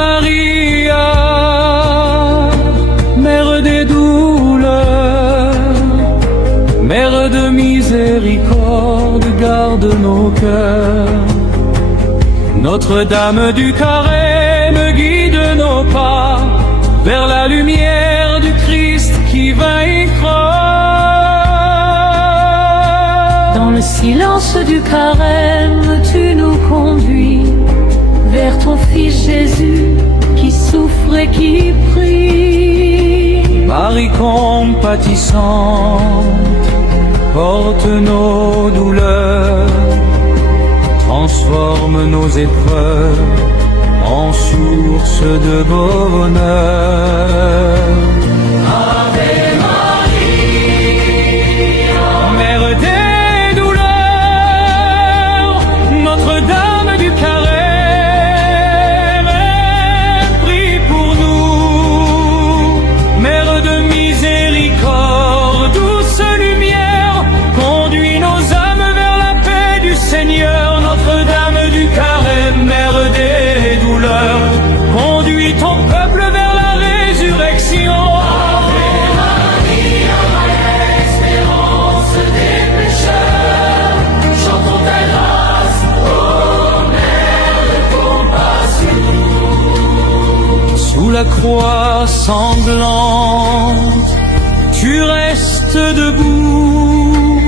Maria, Mère des douleurs, Mère de miséricorde, garde nos cœurs. Notre-Dame du Carême, guide nos pas vers la lumière du Christ qui vaincra. Dans le silence du Carême, tu nous conduis vers ton Fils Jésus qui souffre et qui prie. Marie compatissante, porte nos douleurs, transforme nos épreuves en source de bonheur. Ave Maria, Mère des douleurs, Notre-Dame du Carême, prie pour nous. Mère de miséricorde, douce lumière, conduis nos âmes vers la paix du Seigneur. Notre-Dame du Carême, Mère des douleurs, conduis ton peuple vers la résurrection. Ave Maria, espérance des pécheurs, chantons ta grâce, ô Mère de compassion. Sous la croix sanglante, tu restes debout,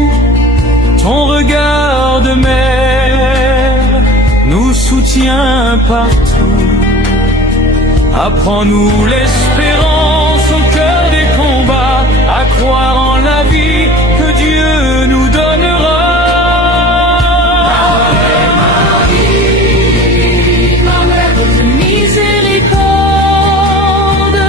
ton regard de mère nous soutient partout. Apprends-nous l'espérance au cœur des combats, à croire en la vie que Dieu nous donnera. Ma Mère de miséricorde,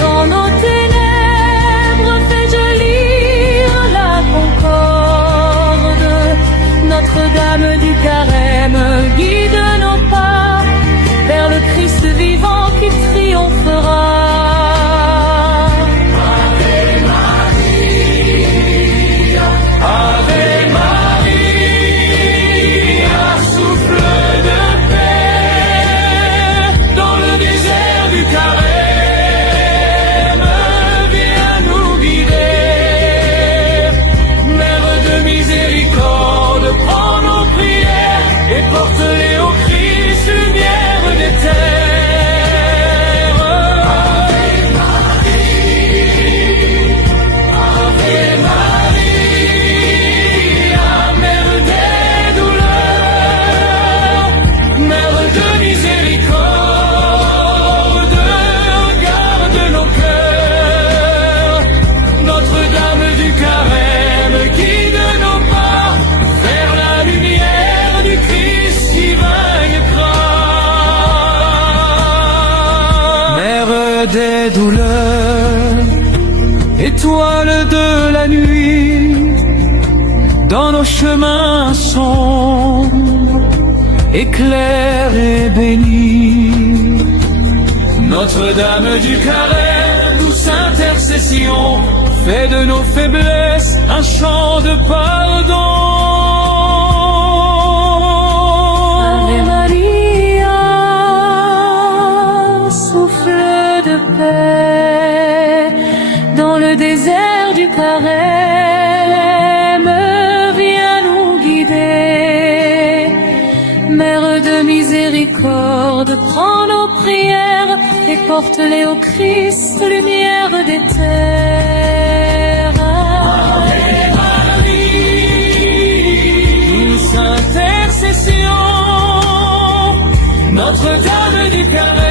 dans nos ténèbres, fais jaillir la concorde. Notre-Dame du Carême, guide nos pas vers le Christ vivant qui triomphera. Ave Maria, souffle de paix dans le désert du Carême, viens nous guider. Mère de miséricorde, prends nos prières et porte-les au Christ, lumière des terres. Des douleurs, étoile de la nuit, dans nos chemins sombres, éclaire et bénis. Notre-Dame du Carême, douce intercession, fais de nos faiblesses un chant de pardon. Ave Maria, souffle de paix dans le désert du Carême, viens nous guider. Mère de miséricorde, prends nos prières et porte-les au Christ, lumière des terres. Ave Marie, douce intercession, Notre-Dame du Carême,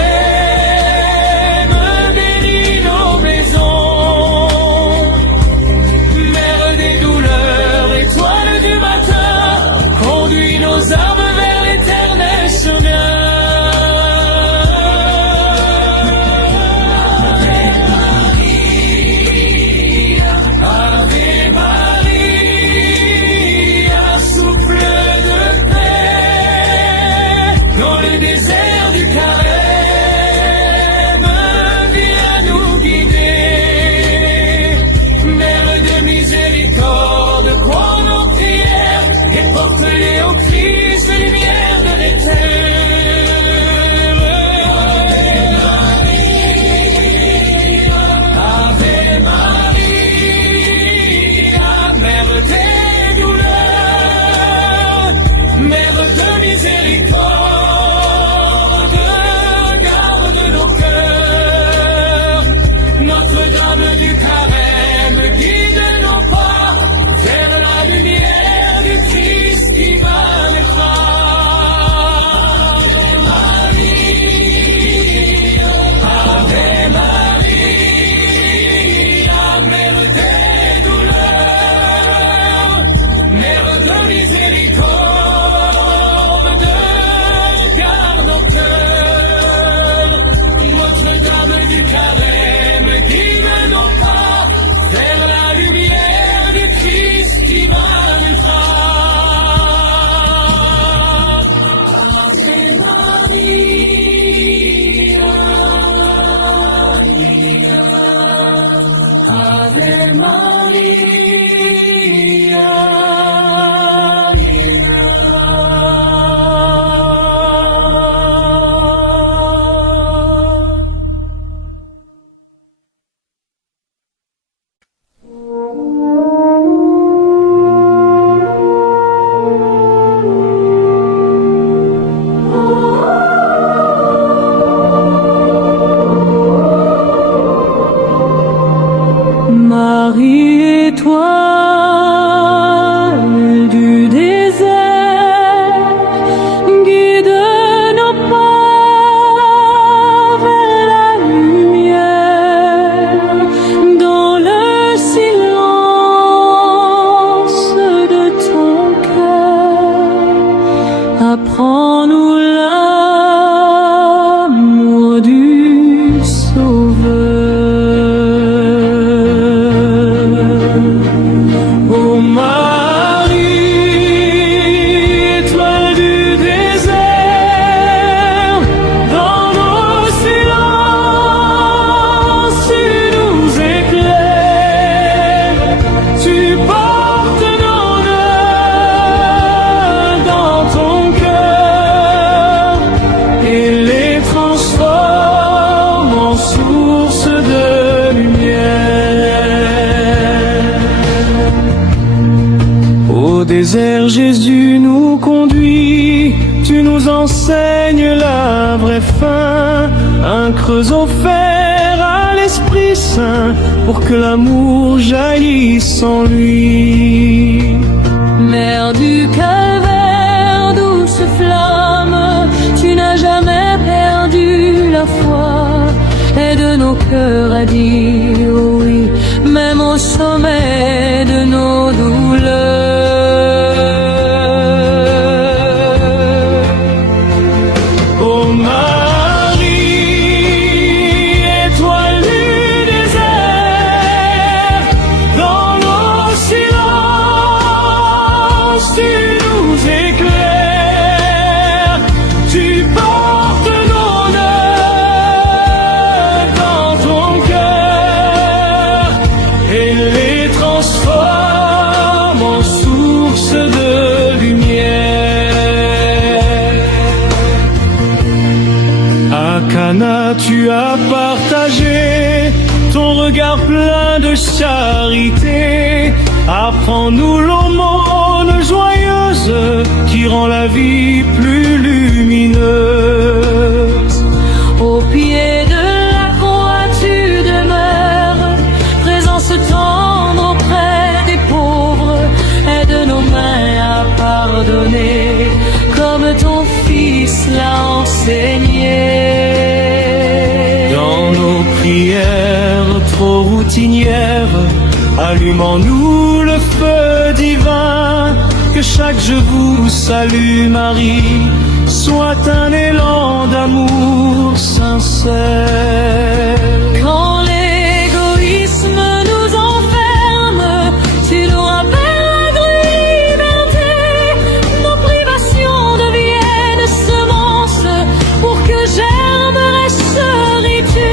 désert du Carême. vers Jésus nous conduis. Tu nous enseignes la vraie fin, un creux offert à l'Esprit Saint pour que l'amour jaillisse en lui. Mère du calvaire, douce flamme, tu n'as jamais perdu la foi. Aide nos cœurs à dire oui, même au sommet de nos douleurs. Ô Marie, étoile du désert, dans nos silences tu nous éclaires, tu portes nos nœuds dans ton cœur et les transformes en source de lumière. À Cana, tu as partagé ton regard plein de charité. Apprends-nous l'aumône joyeuse qui rend la vie plus lumineuse. Au pied de la croix tu demeures, présence tendre auprès des pauvres. Aide nos mains à pardonner comme ton Fils l'a enseigné. Dans nos prières trop routinières, allume en nous le feu divin. Que chaque je vous salue Marie soit un élan d'amour sincère. Quand l'égoïsme nous enferme, tu nous rappelles la vraie liberté. Nos privations deviennent semences pour que germe ressuscité.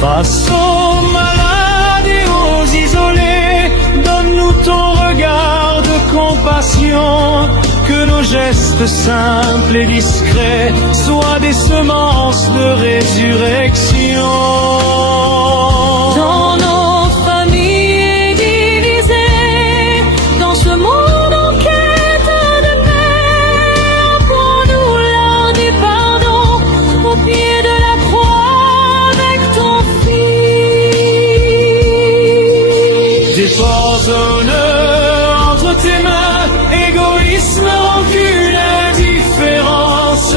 Face aux malades et aux isolés, donne-nous ton regard de compassion. Que nos gestes simples et discrets soient des semences de résurrection. Dans nos familles divisées, dans ce monde en quête de paix, apprends-nous l'art du pardon au pied de la croix avec ton Fils. Dépose honneur entre tes mains, égoïsme, rancune, indifférence.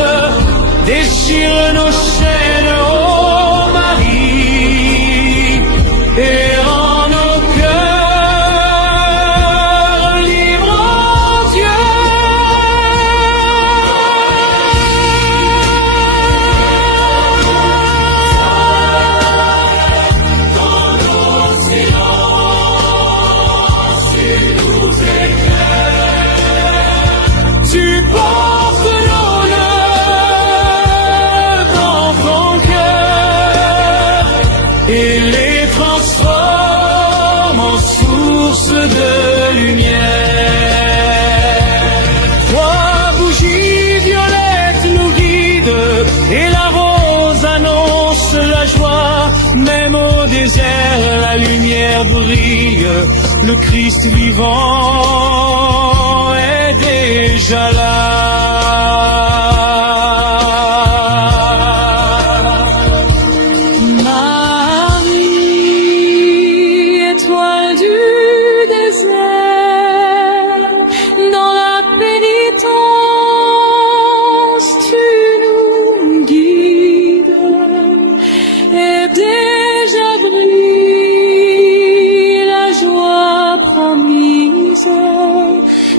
Déchire nos chaînes, ô Marie, et rends nos cœurs libres en Dieu. Dans nos silences, tu nous éclaires, tu portes nos nœuds dans ton cœur et les transformes en source de lumière. Trois bougies violettes nous guident et la rose annonce la joie. Même au désert, la lumière brille. Le Christ vivant est déjà là. Marie, étoile du désert, dans la pénitence tu nous guides et déjà brille la joie promise,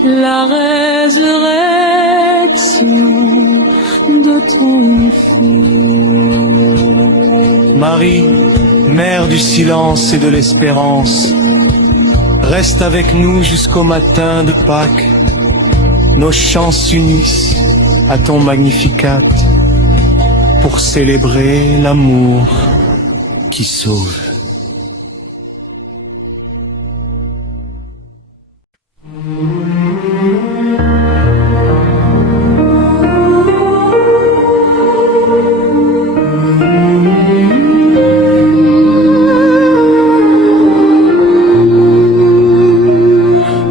la résurrection de ton Fils. Marie, mère du silence et de l'espérance, reste avec nous jusqu'au matin de Pâques. Nos chants s'unissent à ton Magnificat pour célébrer l'amour qui sauve.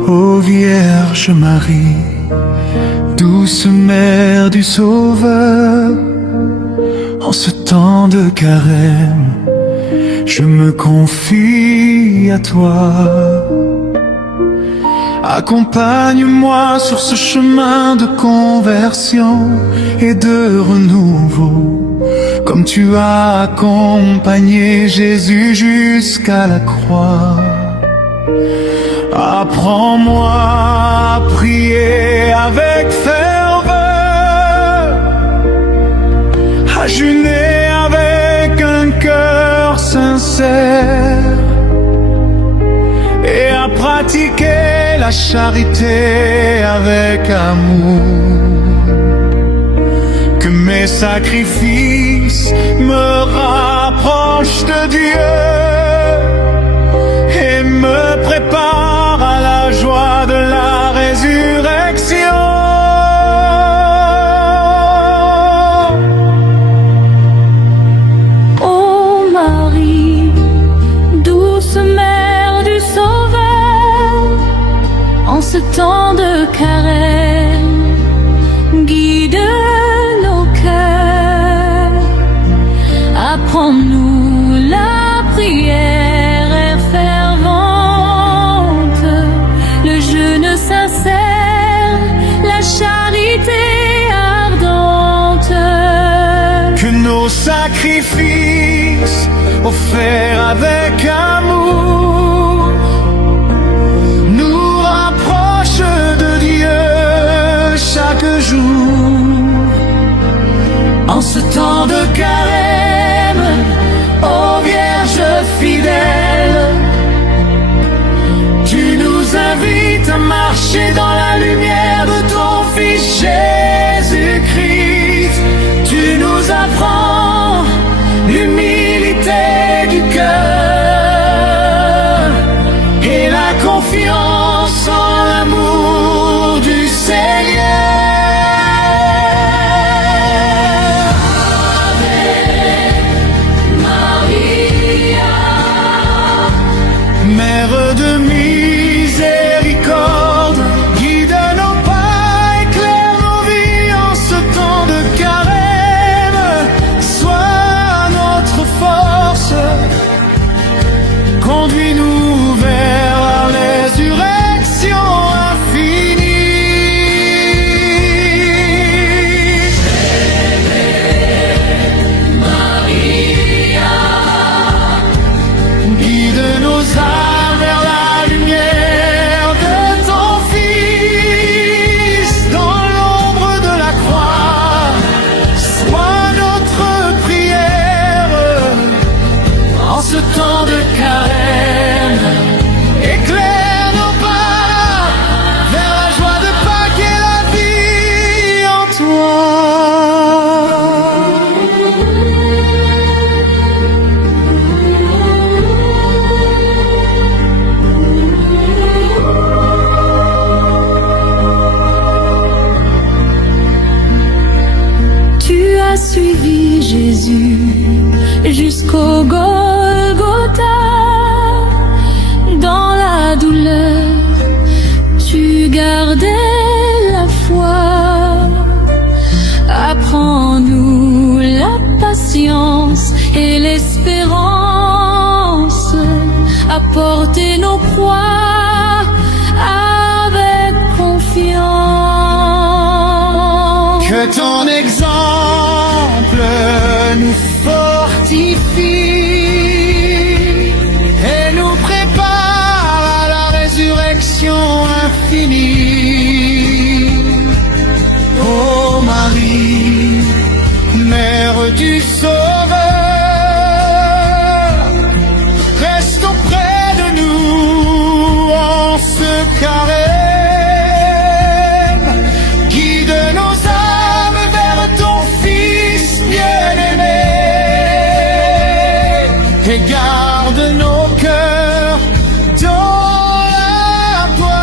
Ô Vierge Vierge Marie, douce mère du Sauveur, en ce temps de carême, je me confie à toi. Accompagne-moi sur ce chemin de conversion et de renouveau, comme tu as accompagné Jésus jusqu'à la croix. Apprends-moi à prier avec ferveur, à jeûner avec un cœur sincère et à pratiquer la charité avec amour. Que mes sacrifices me rapprochent de Dieu et me préparent à la joie de la résurrection. Ô Marie, douce mère du Sauveur, en ce temps de carême, guide nos cœurs. Apprends-nous la prière fervente, le jeûne sincère, la charité ardente. Que nos sacrifices offerts avec amour nous rapprochent de Dieu chaque jour. En ce temps de carême, ô Vierge fidèle, tu nous invites à marcher dans la lumière de ton Fils Jésus-Christ. Tu nous apprends l'humilité du cœur et la confiance en l'amour du Seigneur. Mère de miséricorde, guide nos pas, éclaire nos vies en ce temps de carême. Sois notre force, conduis-nous vers la résurrection infinie. Maria, guide nos âmes vers la lumière de ton Fils. Dans l'ombre de la croix, sois notre prière. En ce temps de carême, éclaire nos pas vers la joie de Pâques et la vie en toi. Tu as suivi Jésus jusqu'au Golgotha. Dans la douleur, tu gardais la foi. Apprends-nous la patience et l'espérance à porter nos croix avec confiance. Que ton exemple nous fortifie et nous prépare à la résurrection infinie. Ô Marie, mère du Sauveur, reste auprès de nous en ce carême. Guide nos âmes vers ton Fils bien-aimé et garde nos cœurs dans la gloire.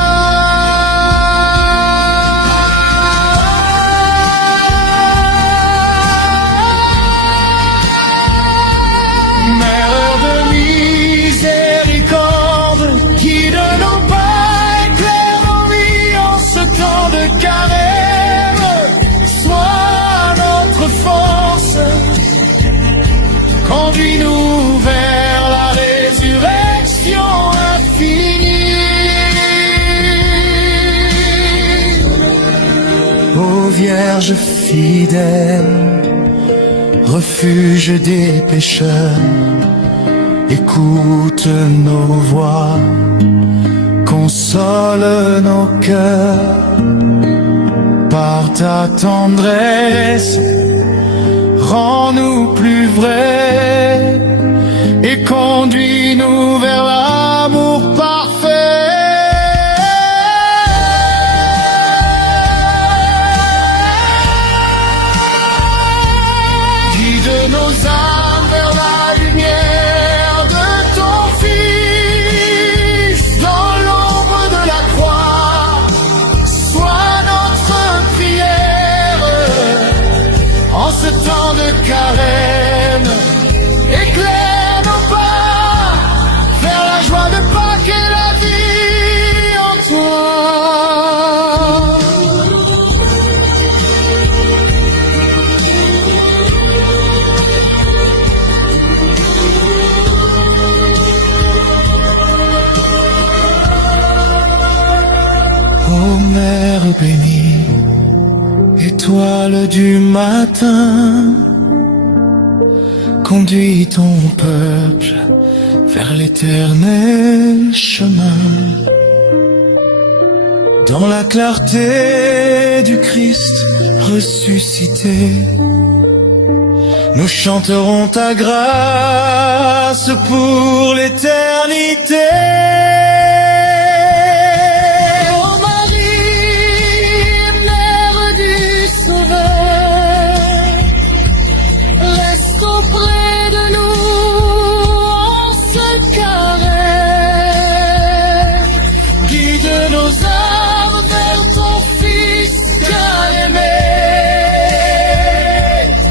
Mère de miséricorde, guide nos pas, éclaire nos vies en ce Vierge fidèle, refuge des pécheurs, écoute nos voix, console nos cœurs. Par ta tendresse, rends-nous plus vrais et conduis-nous vers l'amour parfait. Guide nos âmes vers la lumière de ton Fils. Dans l'ombre de la croix, sois notre prière. En ce temps de carême, éclaire nos pas vers la joie de Pâques et la vie en toi. Ô Mère bénie, étoile du matin, conduis ton peuple vers l'éternel chemin. Dans la clarté du Christ ressuscité, nous chanterons ta grâce pour l'éternité.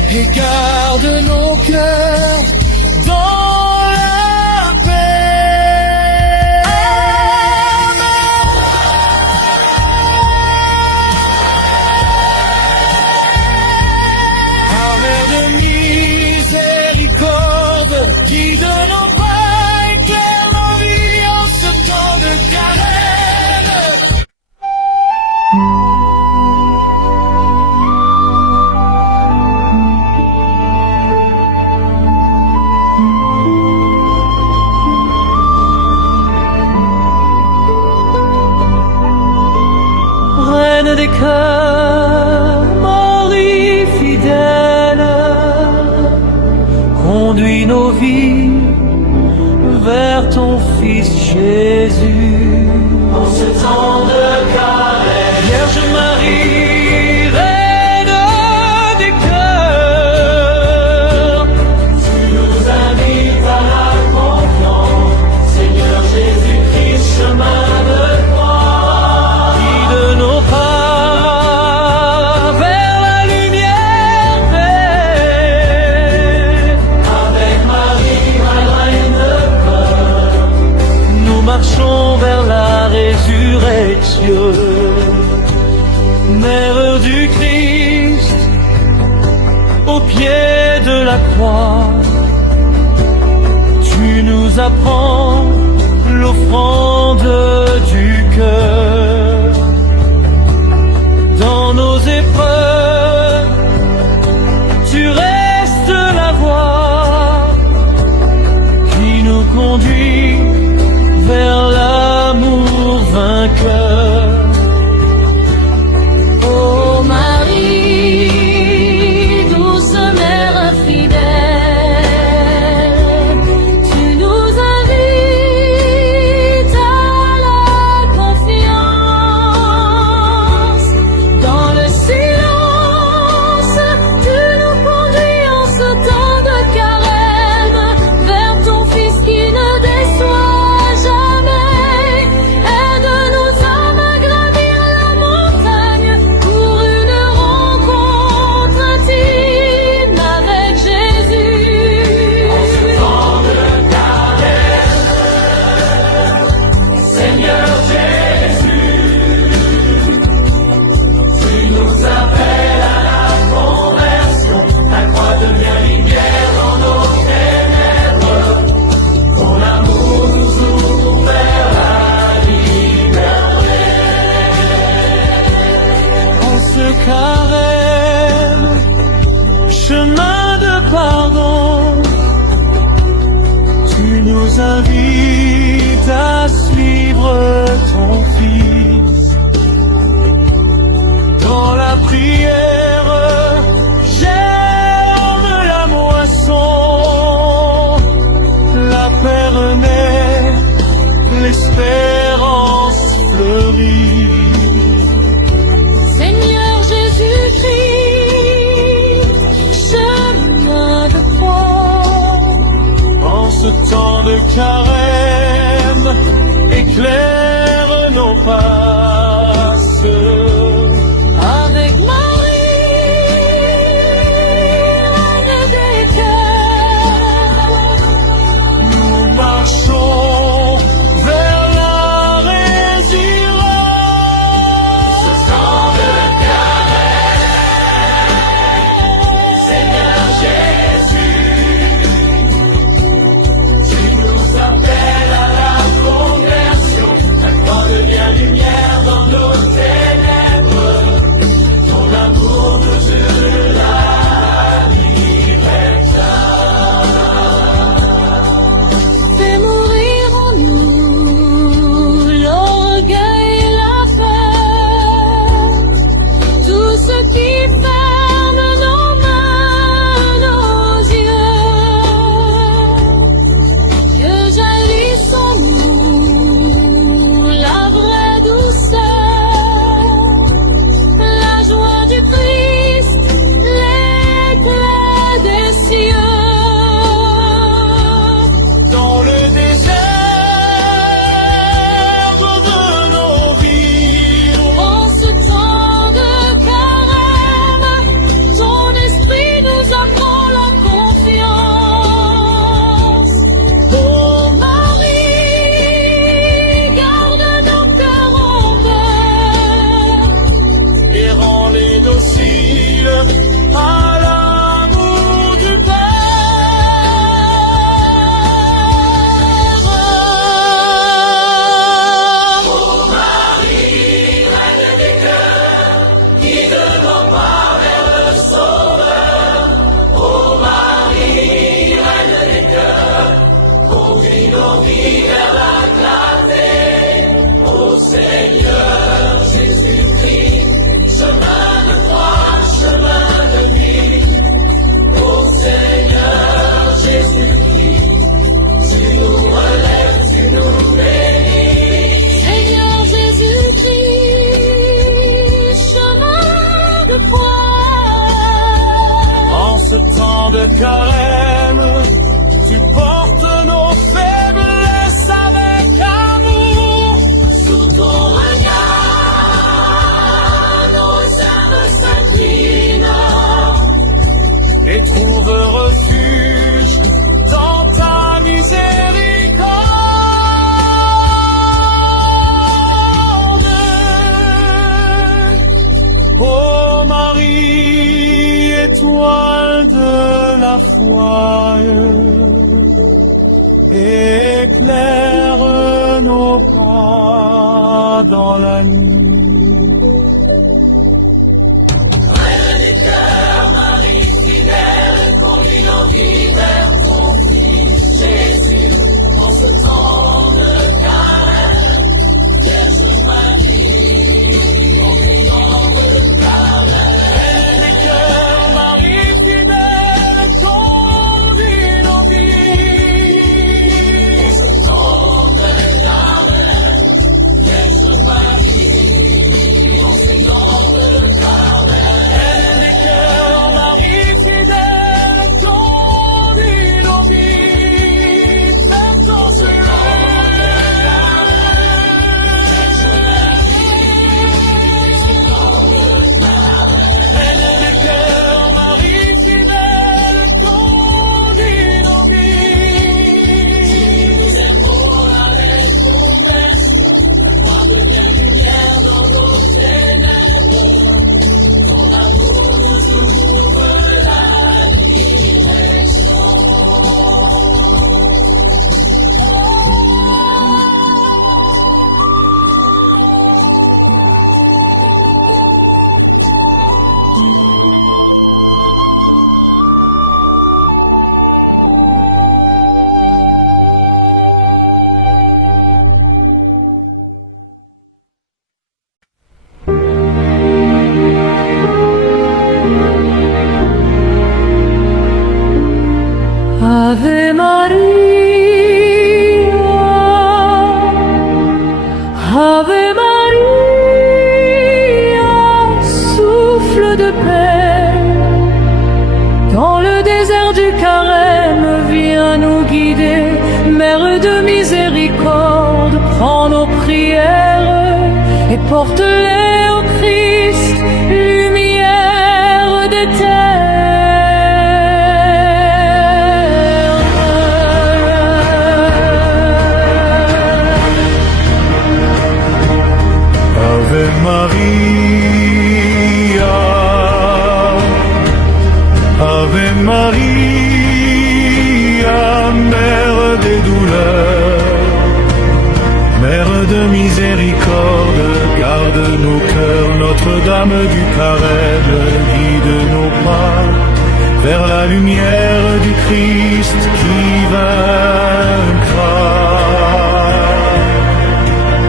Et garde nos cœurs dans la paix. Mère de miséricorde, guide nos pas, éclaire nos vies en ce temps de carême. Reine des cœurs, Marie fidèle, conduis nos vies vers ton Fils Jésus. En ce temps de carême, Vierge Marie, Reine des cœurs, tu nous invites à la confiance, Seigneur Jésus-Christ, chemin de croix. Guide nos pas vers la lumière paix. Avec Marie, ma reine de cœur, nous marchons vers la résurrection. Mère du Christ, au pied de la croix, tu nous apprends l'offrande du cœur. Dans nos épreuves, tu restes la voie qui nous conduit vers l'amour vainqueur. Ô Marie, douce mère fidèle, tu nous invites à la confiance. carême, éclaire nos passes. Avec Marie, reine des cœurs, Nous marchons vers la résurrection. Seigneur Jésus, tu nous appelles à la conversion. Ta croix devient lumière dans nos ténèbres. Ton amour nous jure la liberté. fais mourir en nous l'orgueil et la peur, tout ce qui ferme nos mains, nos yeux, que jaillisse en nous la vraie douceur, la joie du Christ, l'éclat des cieux. Dans le désert de nos vies, En ce temps de carême, ton esprit nous apprend la confiance. Oh Marie, garde nos cœurs en paix. et rends-les dociles à l'amour du Père. Conduis nos vies vers la clarté. Ô Seigneur Jésus-Christ, chemin de croix, chemin de vie. Ô Seigneur Jésus-Christ, tu nous relèves, tu nous bénis. Seigneur Jésus-Christ, chemin de croix. En ce temps de carême, tu portes nos faiblesses avec amour. Sous ton regard, nos âmes s'inclinent. Et trouve refuge dans ta miséricorde. Ô Marie, étoile de la foi, éclaire nos pas dans la nuit. Reine des cœurs, Marie fidèle, conduis nos vies vers ton Fils Jésus. En ce temps de carême, Vierge Marie, en ayant le carême. Reine des cœurs, Marie fidèle, conduis nos vies. En ce temps de carême, Vierge Marie, en ayant le carême. Reine des cœurs, Marie fidèle, conduis nos vies vers ton Reine des cœurs, Marie fidèle, conduis nos vies. Nous aimons la conversion, toi deviens lumière dans nos ténèbres. Ton amour nous ouvre la direction. Ave Maria, Ave Maria, souffle de paix. Dans le désert du carême, viens nous guider, Mère de miséricorde, prends nos prières et porte-les au Christ, lumière des terres. Ave Maria, Ave Maria, Mère des douleurs, Mère de miséricorde, garde nos cœurs, Notre-Dame du Carême, guide nos pas vers la lumière du Christ qui vaincra.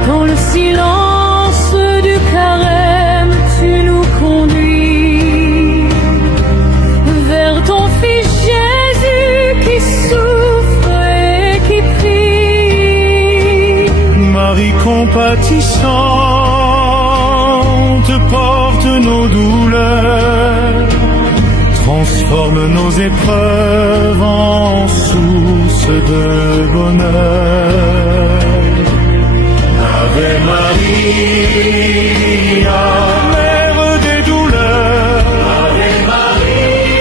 Dans le silence du carême, tu nous conduis vers ton Fils Jésus qui souffre et qui prie. Marie compatissante, porte nos douleurs, transforme nos épreuves en source de bonheur. Ave Maria, Mère des douleurs, Ave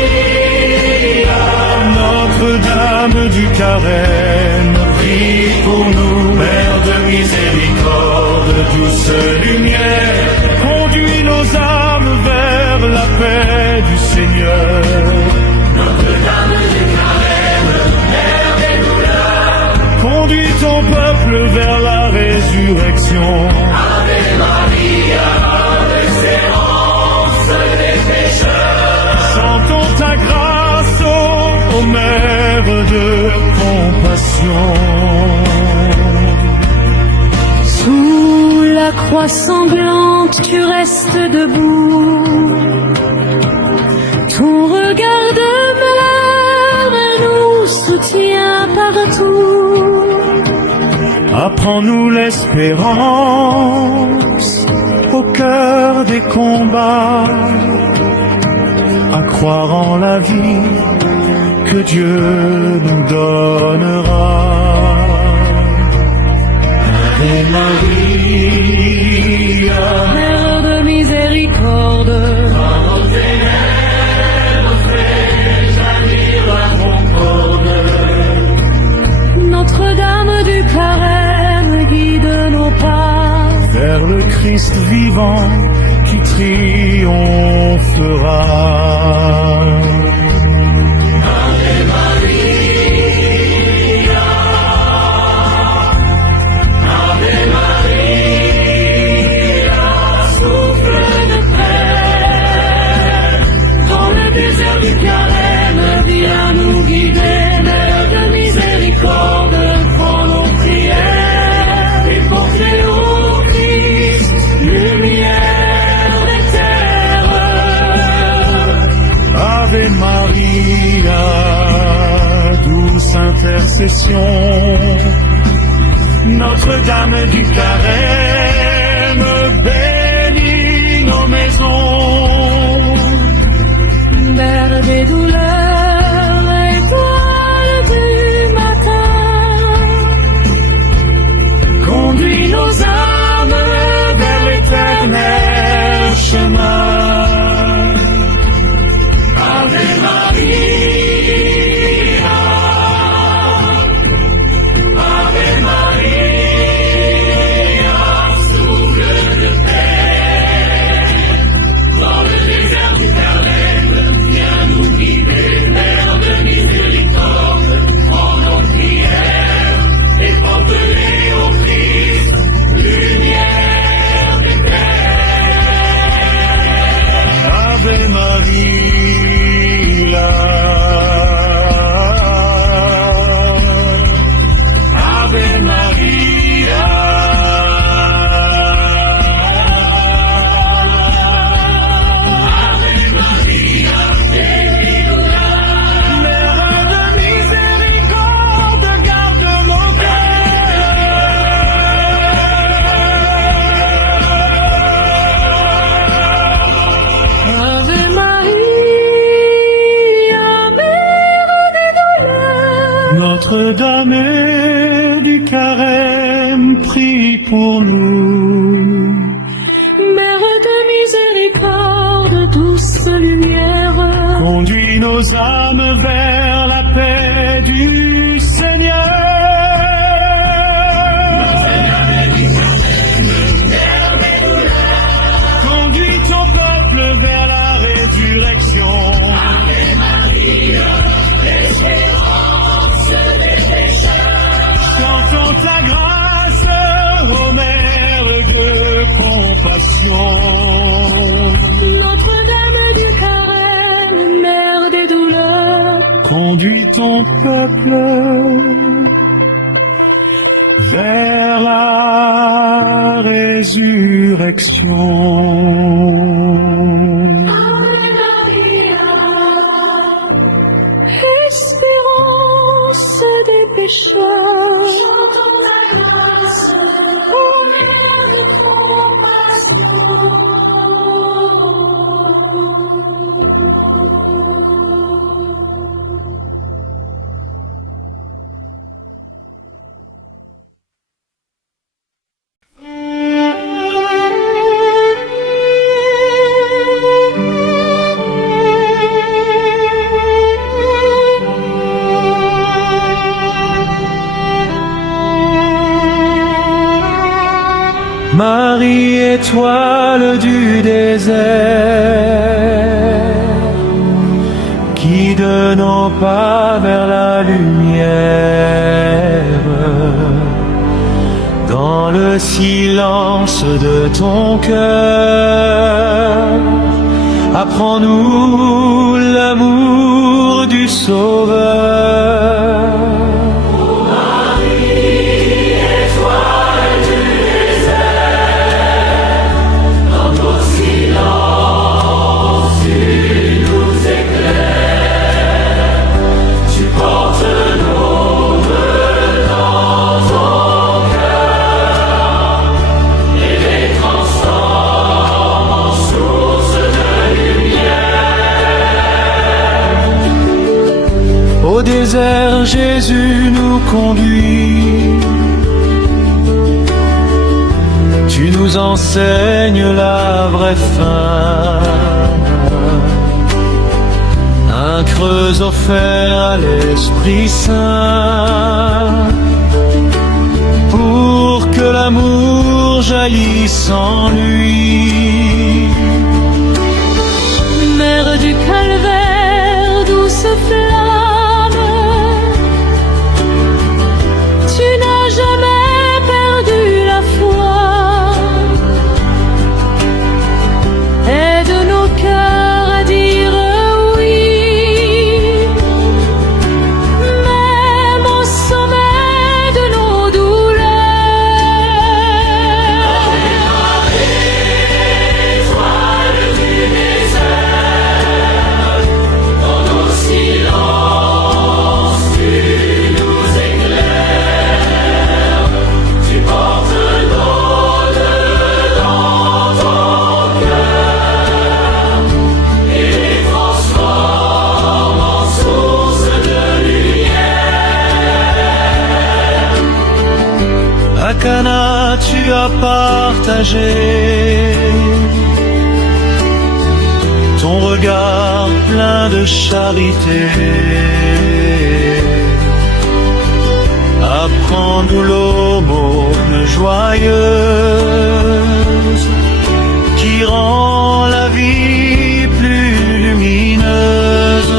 Maria, Notre-Dame du Carême, prie pour nous, Mère de miséricorde, douce lumière, conduis nos âmes vers la paix du Seigneur. Notre-Dame du Carême, Mère des douleurs, Conduis ton peuple vers la résurrection. Ave Maria, espérance des pécheurs. Chantons ta grâce, ô Mère de compassion. Sous la croix sanglante, tu restes debout. Ton regard de malheur nous soutient partout. Apprends-nous l'espérance au cœur des combats, à croire en la vie que Dieu nous donnera. Ave Maria, Mère de miséricorde, Notre-Dame du Carême, guide nos pas vers le Christ vivant qui triomphera. dans le désert du Carême, viens nous guider. Mère de miséricorde, prends nos prières et porte-les au Christ, lumière des terres. Ave Maria, douce intercession, Notre-Dame du Carême, bénis nos maisons. Mère des douleurs, étoile du matin, Conduis nos âmes vers l'éternel chemin. Ave Maria, Ave Maria, souffle de paix. Dans le désert du Carême, viens nous guider. Notre-Dame du Carême, prie pour nous. Mère de miséricorde, douce lumière, Conduis nos âmes vers la paix du Seigneur. Conduis ton peuple vers la résurrection. Chantons ta grâce, ô Mère de compassion. Notre-Dame du Carême, Mère des douleurs, Conduis ton peuple vers la résurrection. espérance des pécheurs, chantons ta grâce, ô Mère de Marie, étoile du désert, qui de nos pas vers la lumière, dans le silence de ton cœur, apprends-nous l'amour du Sauveur. Au désert, Jésus nous conduit. Tu nous enseignes la vraie faim. Un creux offert à l'Esprit Saint, pour que l'amour jaillisse en lui. Mère du calvaire, douce flamme, tu n'as jamais perdu la foi. Aide nos cœurs à dire oui, même au sommet de nos douleurs. Étoile du désert, dans nos silences, tu nous éclaires. Tu portes nos nœuds dans ton cœur et les transformes en source de lumière. À Cana, tu as partagé ton regard plein de charité. Apprends-nous l'aumône joyeuse qui rend la vie plus lumineuse.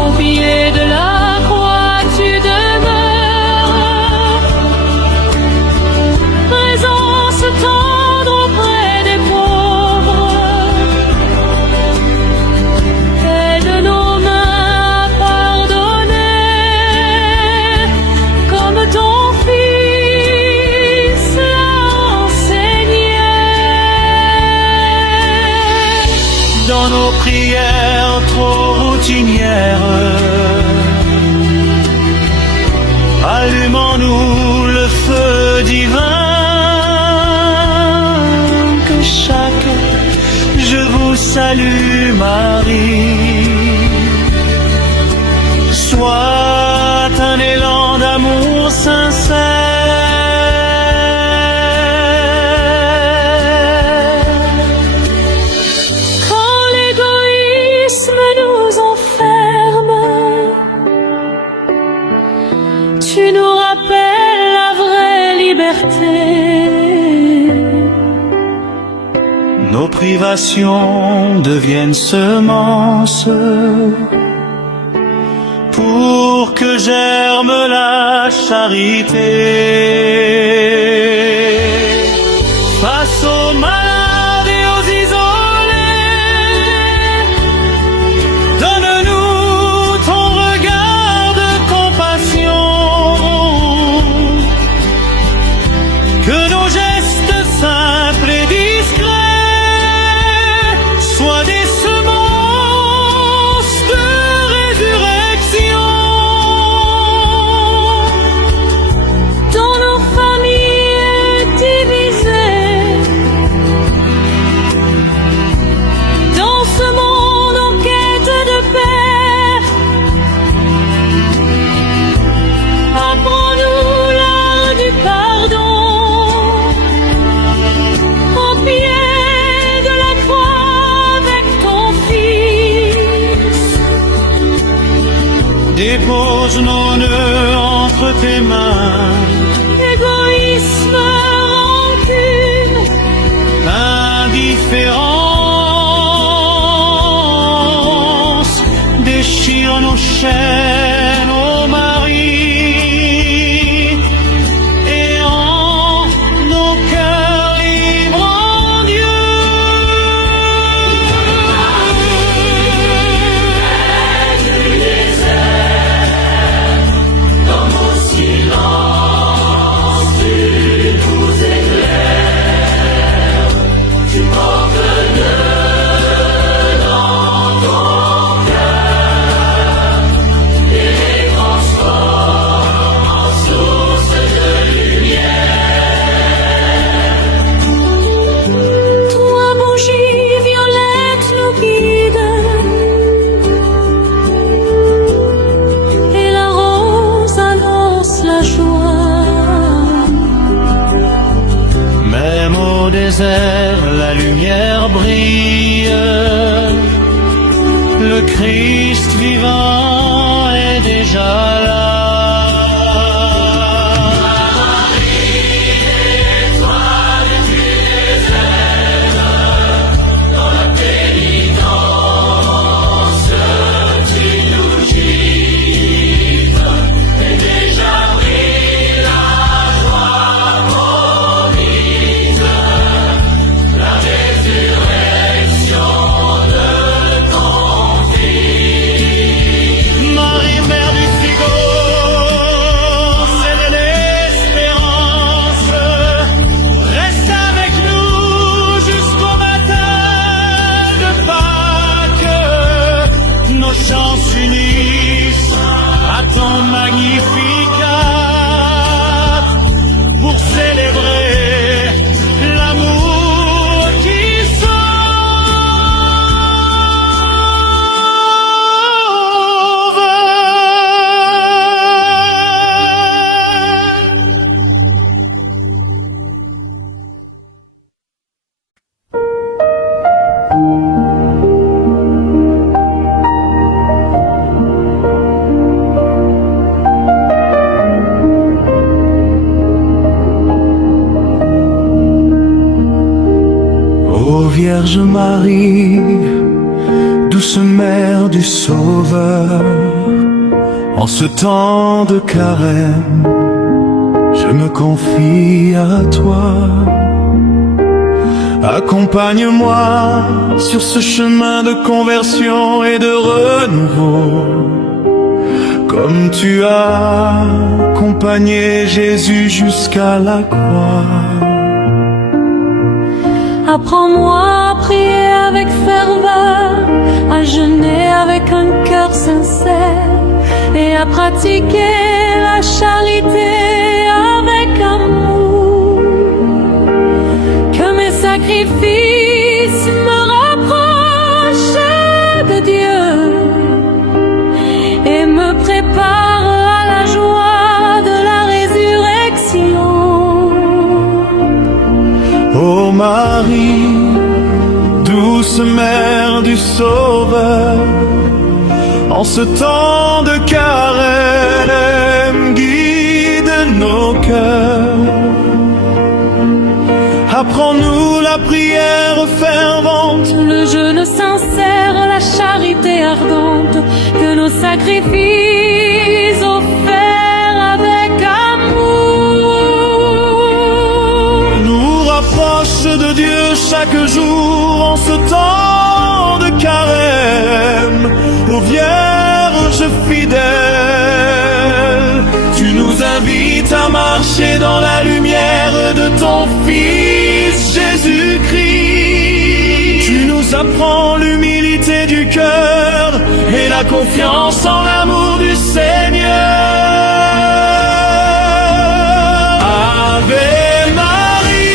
Au pied de la croix tu demeures, présence tendre auprès des pauvres. Aide nos mains à pardonner, comme ton Fils l'a enseigné. Dans nos prières trop routinières, allumons-nous le feu divin. Que chaque je vous salue Marie liberté. Nos privations deviennent semences pour que germe la charité. Face aux malades et aux isolés, donne-nous ton regard de compassion. Que nos gestes simples et discrets soient des semences de résurrection. Dans nos familles divisées, dans ce monde en quête de paix, apprends-nous l'art du pardon. Au pied de la croix avec ton Fils, Dépose nos nœuds entre tes mains, égoïsme, rancune, indifférence, déchire nos chaînes, ô Marie, et rends nos cœurs libres en Dieu. toi bougie violette nous guide, et la rose annonce la joie. Même au désert, la lumière brille. Le Christ vivant est déjà là. Marie, mère du Figo, c'est de l'espérance. Reste avec nous jusqu'au matin de Pâques. Nos chants s'unissent à ton Magnificat pour célébrer l'amour qui sauve. Ô Vierge Marie, douce mère du Sauveur, en ce temps de carême, je me confie à toi. Accompagne-moi sur ce chemin de conversion et de renouveau, comme tu as accompagné Jésus jusqu'à la croix. Apprends-moi à prier avec ferveur, à jeûner avec un cœur sincère et à pratiquer la charité avec amour. Que mes sacrifices me rapprochent de Dieu et me préparent à la joie de la résurrection. Ô Marie, douce mère du Sauveur, en ce temps de carême, guide nos cœurs Apprends-nous la prière fervente, le jeûne sincère, la charité ardente, que nos sacrifices offerts avec amour nous rapprochent de Dieu chaque jour en ce temps de carême. Ô Vierge fidèle, tu nous invites à marcher dans la lumière de ton Fils Jésus-Christ. Tu nous apprends l'humilité du cœur et la confiance en l'amour du Seigneur. Ave Maria,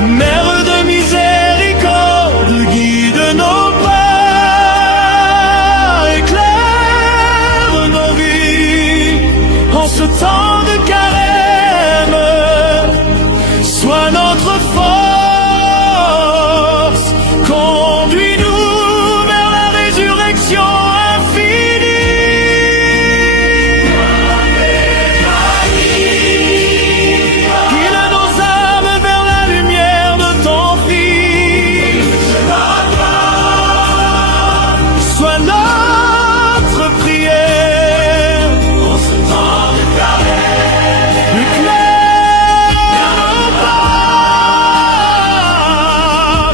Mère de miséricorde, guide nos pas, éclaire nos vies en ce temps de carême. Sois notre force, conduis-nous vers la résurrection infinie. Guide nos âmes vers la lumière de ton Fils. Sois notre prière en ce temps de carême. Éclaire nos pas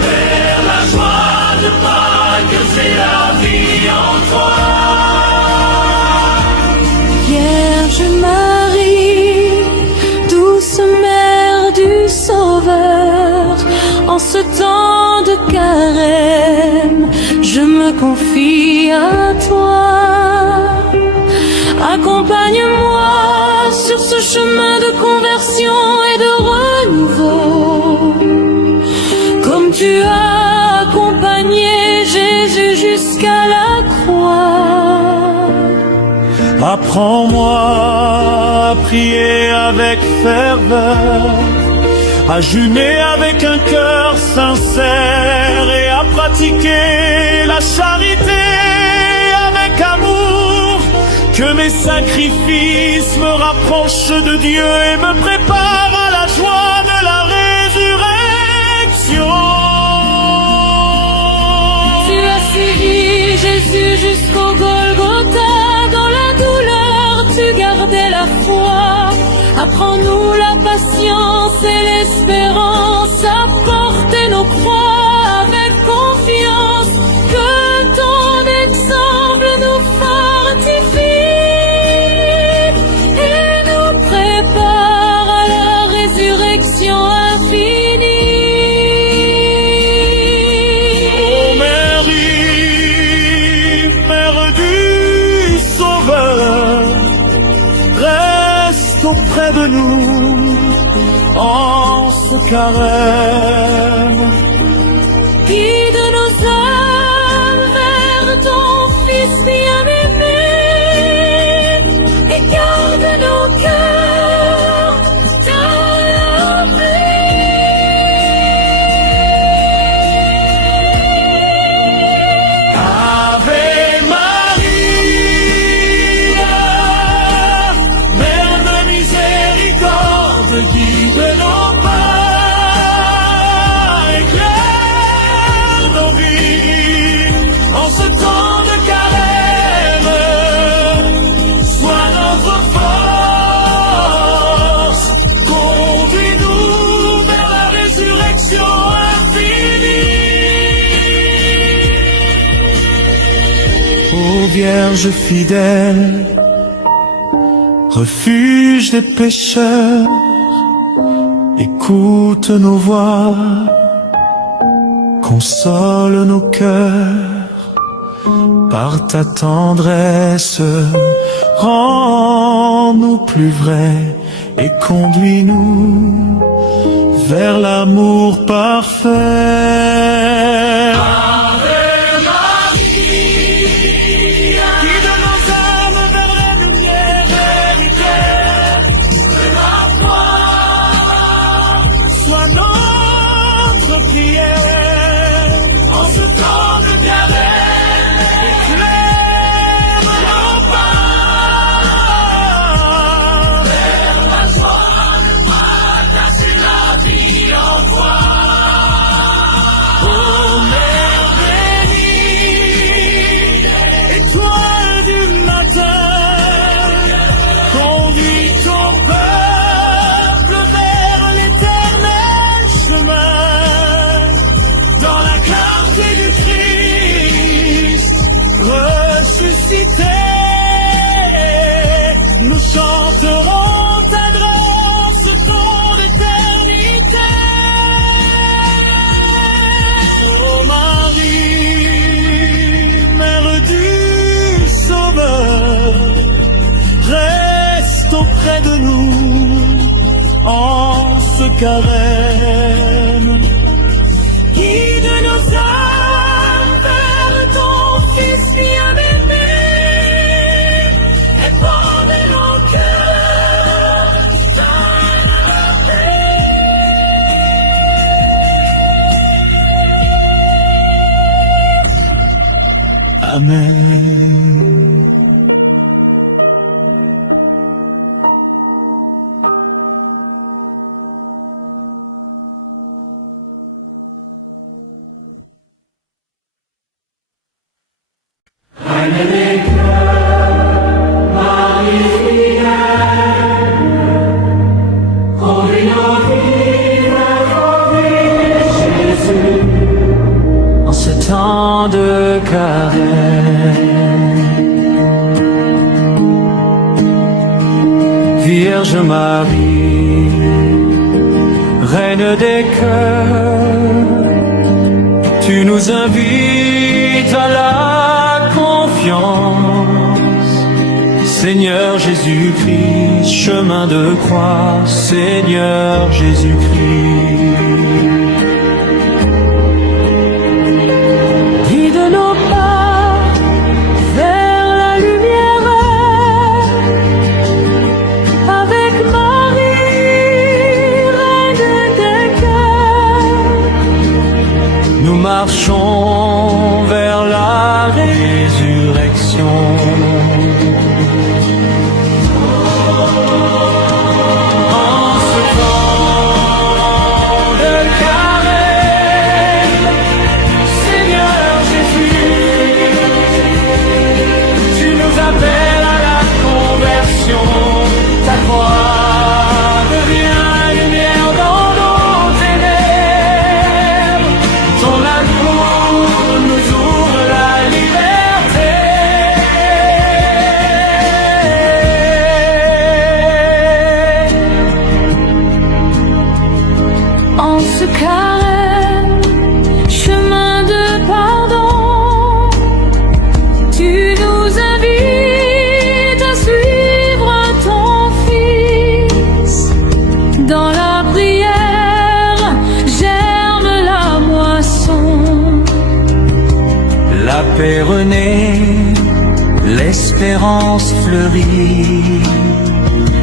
vers la joie de Pâques, c'est la vie en toi. Vierge Marie, douce mère du Sauveur, en ce temps de carême, je me confie à toi. Accompagne-moi sur ce chemin de conversion et de renouveau, comme tu as accompagné Jésus jusqu'à la croix. Apprends-moi à prier avec ferveur, à jeûner avec un cœur sincère et à pratiquer la charité avec amour. Que mes sacrifices me rapprochent de Dieu et me préparent à la joie de la résurrection. Tu as suivi Jésus jusqu'au Golgotha, dans la douleur tu gardais la foi. Apprends-nous la patience et l'espérance, à porter nos croix avec confiance. Que ton exemple nous fortifie et nous prépare à la résurrection infinie. Ô Marie, Mère du Sauveur, reste auprès de nous en ce carême. Guide nos âmes vers ton Fils bien-aimé et garde nos cœurs dans la Ave Maria, Mère de miséricorde, guide nos pas, éclaire nos vies en ce temps de carême. Sois notre force, conduis-nous vers la résurrection infinie. Ô Vierge fidèle, refuge des pécheurs, écoute nos voix, console nos cœurs par ta tendresse, rends-nous plus vrais et conduis-nous vers l'amour parfait. Guide nos âmes vers la lumière véritable de la foi. Sois notre prière en ce temps de carême. Éclaire nos pas vers la joie de Pâques. carême. Guide nos âmes vers ton Fils bien-aimé, et porte nos cœurs dans la paix. Amen. En ce temps de carême, Vierge Marie, Reine des cœurs, tu nous invites à la confiance. Seigneur Jésus-Christ, chemin de croix, Seigneur Jésus-Christ. Guide nos pas vers la lumière, avec Marie, Reine des cœurs. Nous marchons vers la résurrection. En ce temps de carême, Seigneur Jésus, tu nous appelles à la conversion. Ta croix devient lumière dans nos ténèbres. Ton amour nous ouvre la liberté. En ce carême, chemin de pardon, tu nous invites à suivre ton Fils. Dans la prière, germe la moisson. La paix renaît, l'espérance fleurit.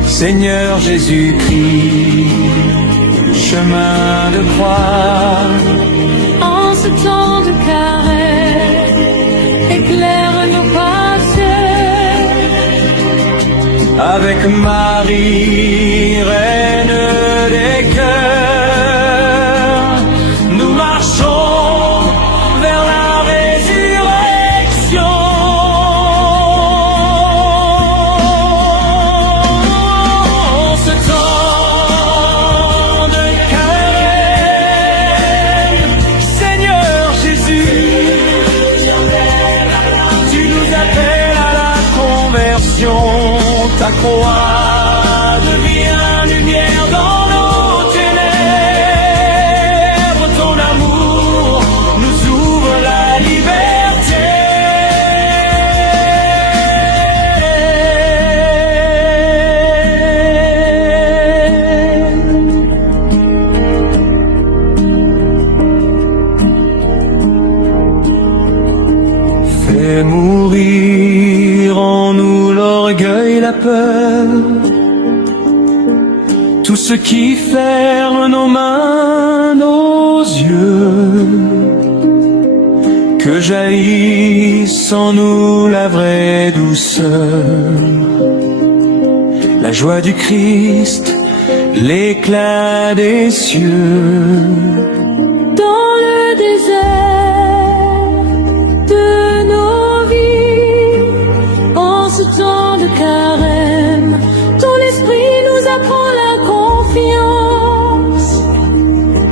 Seigneur Jésus-Christ, chemin de croix. En ce temps de carême, éclaire nos passés. Avec Marie, Reine des cœurs, nous marchons vers la résurrection. En ce temps de carême, Seigneur Jésus, tu nous appelles à la conversion. Ta croix devient lumière dans nos ténèbres. Ton amour nous ouvre la liberté. Fais mourir en nous l'orgueil, la peur, tout ce qui ferme nos mains, nos yeux. Que jaillisse en nous la vraie douceur, la joie du Christ, l'éclat des cieux. Dans le désert de nos vies, en ce temps de carême, ton esprit nous apprend la confiance.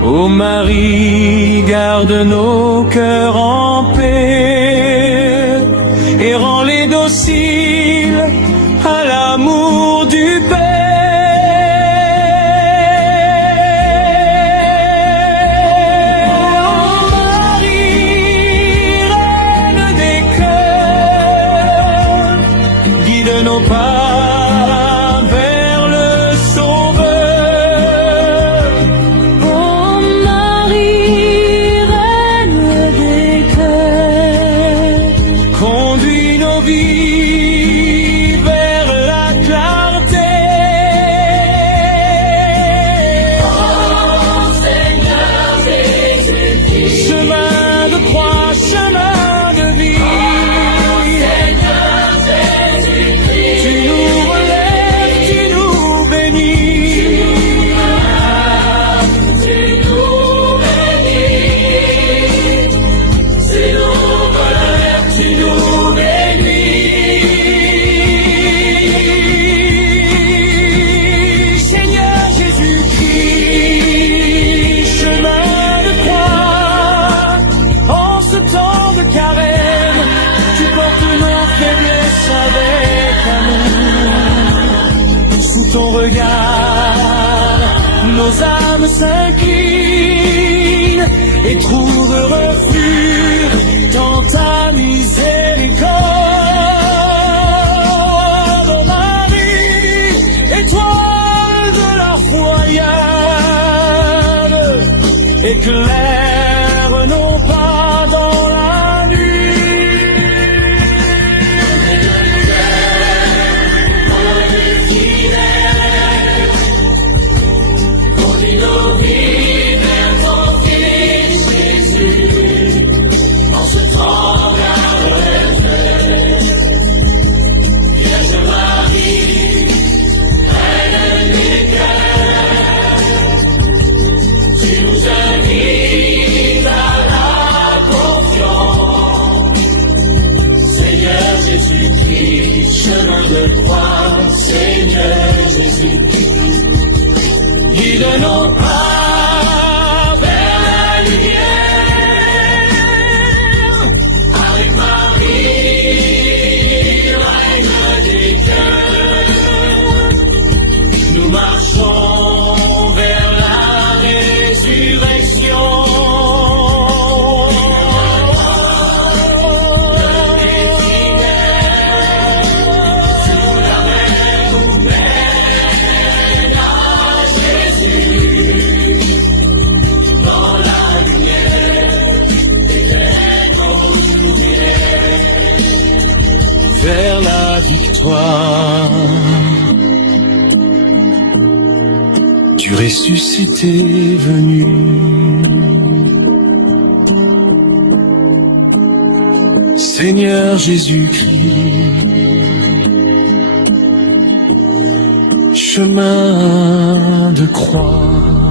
Ô Marie, garde nos cœurs en paix et rends-les dociles à l'amour du Père. Nos pas vers le Sauveur. vies vers la clarté. Oh Seigneur Jésus-Christ, Chemin de croix, chemin de vie. Seigneur Jésus-Christ, Tu nous relèves, tu nous bénis. tu nous bénis, tu nous relèves, tu nous bénis. Seigneur Jésus-Christ, chemin de croix, en ce temps de carême, tu portes nos faiblesses avec amour. Sous ton regard, nos âmes s'inclinent et trouvent refuge dans ta miséricorde. Marie, étoile de la royale, éclaire nos pas dans la nuit. conduis nos vies vers ton Fils Jésus, en ce temps merveilleux. Vierge Marie, Reine des cœurs, tu nous invites à la confiance. Seigneur Jésus-Christ, chemin de croix, Seigneur Jésus-Christ, Guide nos pas vers la lumière. avec Marie, Reine des cœurs, Nous marchons vers la résurrection. dans la lumière, éclaire nos lumières. Vers la victoire. Du ressuscité venu, Seigneur Jésus-Christ, chemin de croix.